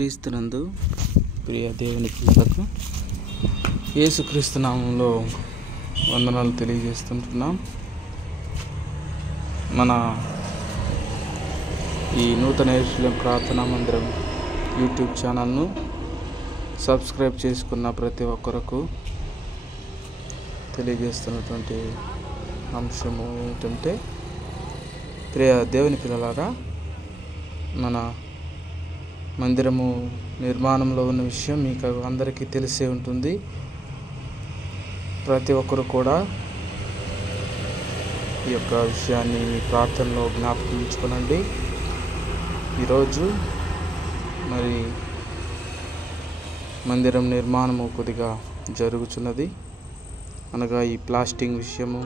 క్రీస్తునందు ప్రియ దేవుని పిల్లలకు యేసుక్రీస్తు నామంలో వందనాలు తెలియజేస్తుంటున్నాం. మన ఈ నూతన యెరూషలేము ప్రార్థనా మందిరం యూట్యూబ్ ఛానల్ను సబ్స్క్రైబ్ చేసుకున్న ప్రతి ఒక్కరకు తెలియజేస్తున్నటువంటి అంశము ఏంటంటే, ప్రియ దేవుని పిల్లలారా, మన మందిరము నిర్మాణంలో ఉన్న విషయం మీకు అందరికీ తెలిసే ఉంటుంది. ప్రతి ఒక్కరు కూడా ఈ యొక్క విషయాన్ని మీ ప్రార్థనలో జ్ఞాపకం ఉంచుకోనండి. ఈరోజు మరి మందిరం నిర్మాణము కొద్దిగా జరుగుతున్నది, అనగా ఈ ప్లాస్టింగ్ విషయము.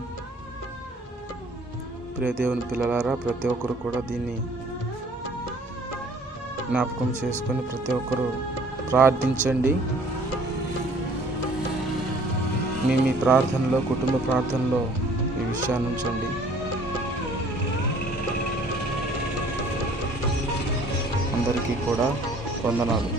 ప్రియ దేవుని పిల్లలారా, ప్రతి ఒక్కరు కూడా దీన్ని జ్ఞాపకం చేసుకొని ప్రతి ఒక్కరూ ప్రార్థించండి. మీ ప్రార్థనలో, కుటుంబ ప్రార్థనలో ఈ విషయాన్ని ఉంచండి. అందరికీ కూడా వందనాలు.